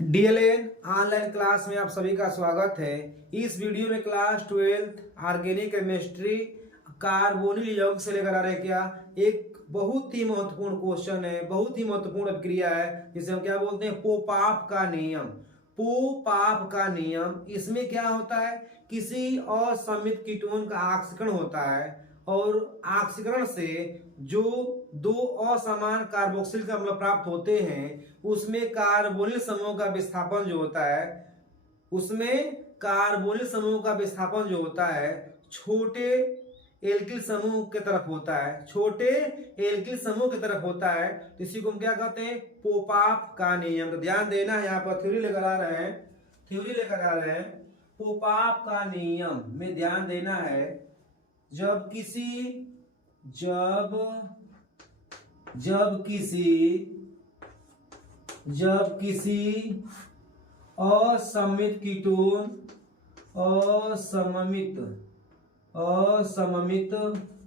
DLN online class में आप सभी का स्वागत है। इस वीडियो में क्लास 12 ऑर्गेनिक केमिस्ट्री कार्बोनिल यौगिक से लेकर आ रहे हैं। क्या एक बहुत ही महत्वपूर्ण क्वेश्चन है, बहुत ही महत्वपूर्ण अभिक्रिया है जिसे हम क्या बोलते हैं, पोपाप का नियम। पोपाप का नियम, इसमें क्या होता है, किसी असमित कीटोन का ऑक्सीकरण होता है और ऑक्सीकरण से जो दो असमान कार्बोक्सिल अम्ल प्राप्त होते हैं उसमें कार्बोनिल समूह का विस्थापन जो होता है, उसमें कार्बोनिल समूह का विस्थापन जो होता है छोटे एल्किल समूह की तरफ होता है, छोटे एल्किल समूह की तरफ होता है। तो इसी को हम क्या कहते हैं, पोपाप का नियम। तो ध्यान देना है, यहाँ पर थ्योरी लेकर आ रहे हैं, थ्योरी लेकर आ रहे हैं। पोपाप का नियम में ध्यान देना है, जब किसी असममित कीटोन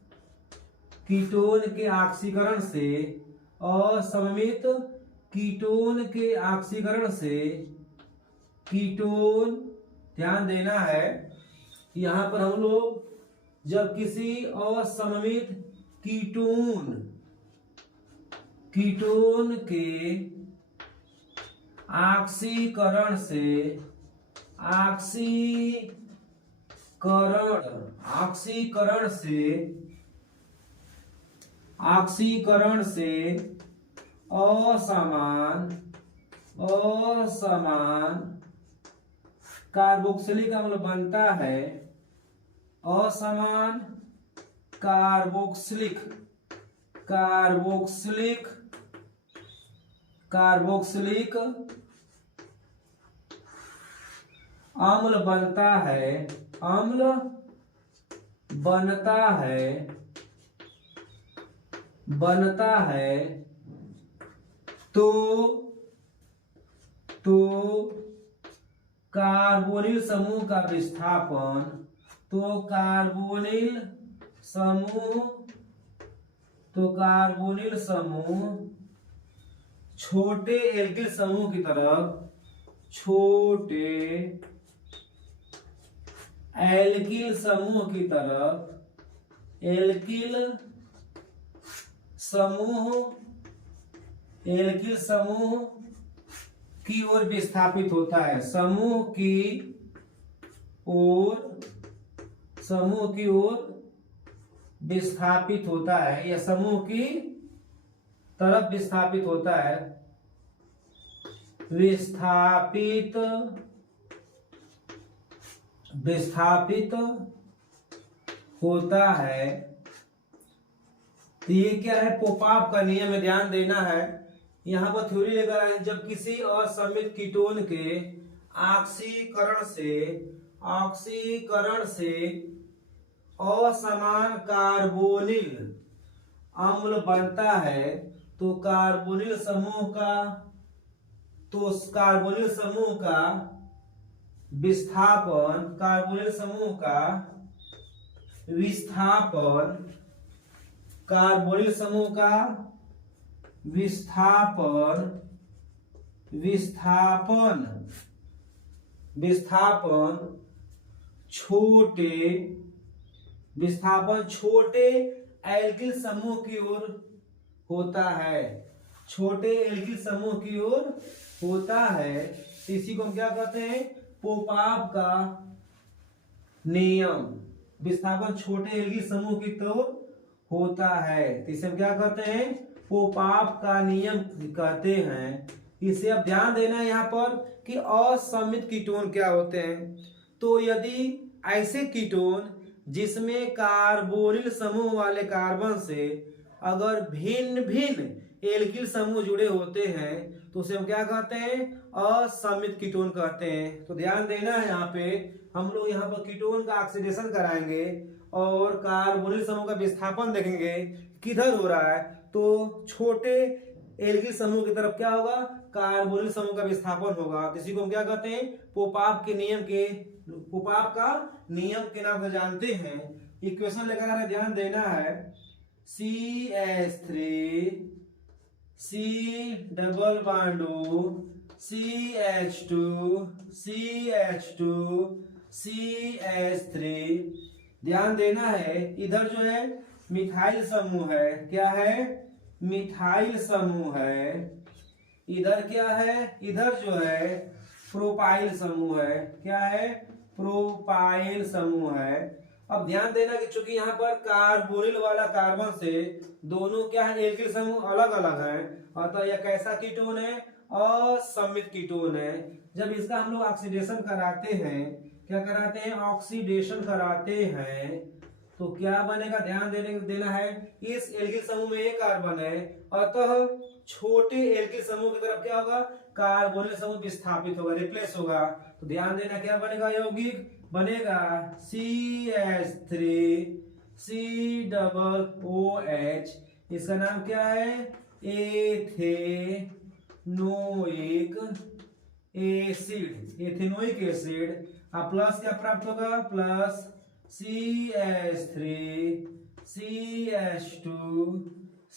के ऑक्सीकरण से, असममित कीटोन के ऑक्सीकरण से कीटोन, ध्यान देना है यहां पर हम लोग, जब किसी असममित कीटोन के ऑक्सीकरण से असमान कार्बोक्सिलिक अम्ल बनता है, असमान कार्बोक्सिलिक अम्ल बनता है, तो कार्बोनिल समूह का विस्थापन, कार्बोनिल समूह छोटे एल्किल समूह की तरफ, एल्किल समूह की ओर विस्थापित होता है, समूह की ओर विस्थापित होता है, या समूह की तरफ विस्थापित होता है, विस्थापित होता है। तो ये क्या है, पोपाप का नियम में ध्यान देना है। यहां पर थ्योरी लेकर आए, जब किसी असममित कीटोन के ऑक्सीकरण से असमान कार्बोनिल अम्ल बनता है, तो कार्बोनिल समूह का विस्थापन, छोटे एल्किल समूह की ओर होता है, छोटे एल्किल समूह की ओर होता है। इसी को हम क्या कहते हैं, पोपाप का नियम। विस्थापन छोटे एल्किल समूह की ओर होता है, तो इसे हम क्या कहते हैं, पोपाप का नियम कहते हैं। इसे अब ध्यान देना है यहाँ पर कि असममित कीटोन क्या होते हैं। तो यदि ऐसे कीटोन जिसमें कार्बोनिल समूह वाले कार्बन से अगर भिन्न एल्किल समूह जुड़े होते हैं तो उसे हम क्या कहते हैं, असममित कीटोन कहते हैं। तो ध्यान देना है, यहाँ पे हम लोग यहाँ पर कीटोन का ऑक्सीडेशन कराएंगे और कार्बोनिल समूह का विस्थापन देखेंगे किधर हो रहा है। तो छोटे एल्किल समूह की तरफ क्या होगा, कार्बोनिल समूह का विस्थापन होगा। इसी को हम क्या कहते हैं, पोपाप का नियम के नाम से जानते हैं। इक्वेशन लेकर ध्यान देना है, CH3 C double bond CH2 CH2 CH3। ध्यान देना है, इधर जो है मिथाइल समूह है, क्या है, मिथाइल समूह है। इधर क्या है, इधर जो है प्रोपाइल समूह है, क्या है, प्रोपाइल समूह है। अब ध्यान देना कि चूंकि यहाँ पर कार्बोनिल वाला कार्बन से दोनों क्या है, एल्किल समूह अलग अलग है, अतः यह कैसा कीटोन है, असमित कीटोन है। जब इसका हम लोग ऑक्सीडेशन कराते हैं, क्या कराते हैं, ऑक्सीडेशन कराते हैं, तो क्या बनेगा, ध्यान देना है, इस एल्किल समूह में एक कार्बन है, अतः छोटे एल्किल समूह की तरफ क्या होगा, कार्बोनिल समूह विस्थापित होगा, रिप्लेस होगा। तो ध्यान देना क्या बनेगा, यौगिक बनेगा CH3 COOH। इसका नाम क्या है, एथेनोइक एसिड, एथेनोइक एसिड। अब प्लस क्या प्राप्त होगा, प्लस CH3 CH2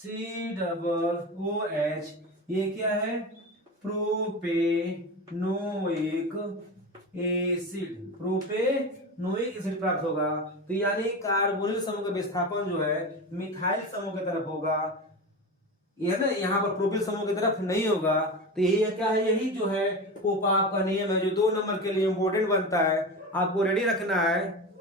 COOH। ये क्या है, प्रोपेनोइक एसिड, प्रोपेनोइक एसिड प्राप्त होगा। तो यानी कार्बोनिल समूह का विस्थापन जो है मिथाइल समूह की तरफ होगा, यह ना यहाँ पर प्रोपिल समूह की तरफ नहीं होगा। तो यही क्या है, यही जो है पोपाप का नियम है, जो 2 नंबर के लिए इंपॉर्टेंट बनता है, आपको रेडी रखना है।